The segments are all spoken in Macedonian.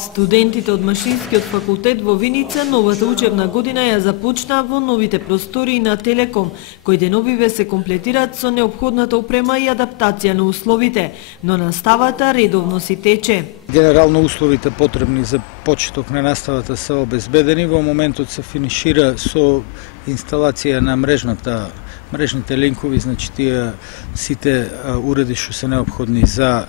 Студентите од Машинскиот факултет во Виница новата учебна година ја започнаа во новите простории на Телеком, кои деновиве се комплетираат со неопходната опрема и адаптација на условите, но наставата редовно си тече. Генерално условите потребни за почеток на наставата се обезбедени. Во моментот се финишира со инсталација на мрежните линкови, значи тие сите уреди што се неопходни за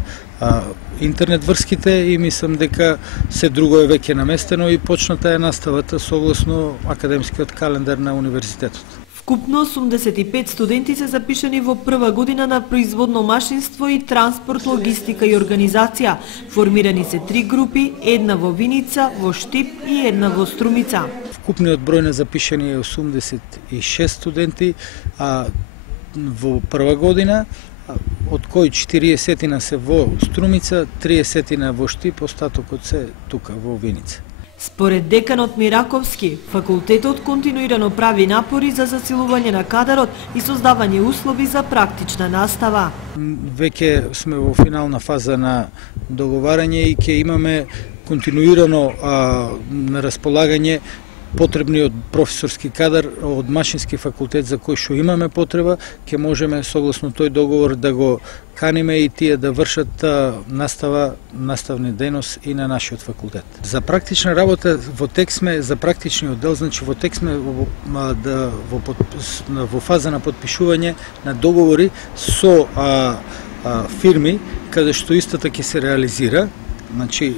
интернет врските, и мислам дека се друго е веќе наместено и почната е наставата согласно академскиот календар на универзитетот. Вкупно 85 студенти се запишани во прва година на производно машинство и транспорт, логистика и организација. Формирани се 3 групи, една во Виница, во Штип и една во Струмица. Вкупниот број на запишани е 86 студенти во прва година, од кои 40 се во Струмица, 30 во Штип, остатокот се тука во Виница. Според деканот Мираковски, факултетот континуирано прави напори за засилување на кадарот и создавање услови за практична настава. Веќе сме во финална фаза на договарање и ќе имаме континуирано на располагање потребниот професорски кадар од Машински факултет за кој што имаме потреба, ќе можеме согласно тој договор да го каниме и тие да вршат наставни дейност и на нашиот факултет. За практична работа во тек сме, за практичниот дел, значи во тек сме во фаза на подпишување на договори со фирми каде што истата ќе се реализира, значи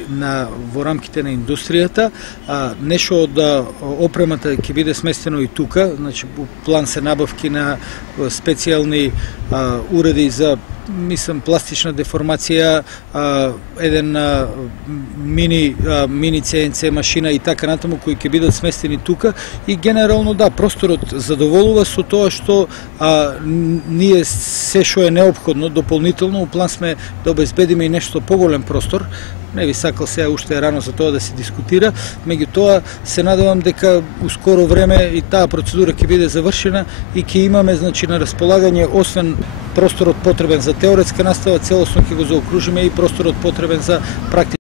во рамките на индустријата, нешто од опремата ќе биде сместено и тука, значи план се набавки на специјални уреди за пластична деформација, еден мини CNC машина и така натаму, кои ќе бидат сместени тука, и генерално просторот задоволува со тоа што ние се што е неопходно дополнително, у план сме да обезбедиме и нешто поголем простор. Не би сакал сега, уште е рано за тоа да се дискутира, меѓутоа се надевам дека у скоро време и таа процедура ќе биде завршена и ќе имаме, значи, на располагање освен просторот потребен за теоретска настава, целосно ќе го заокружиме и просторот потребен за практична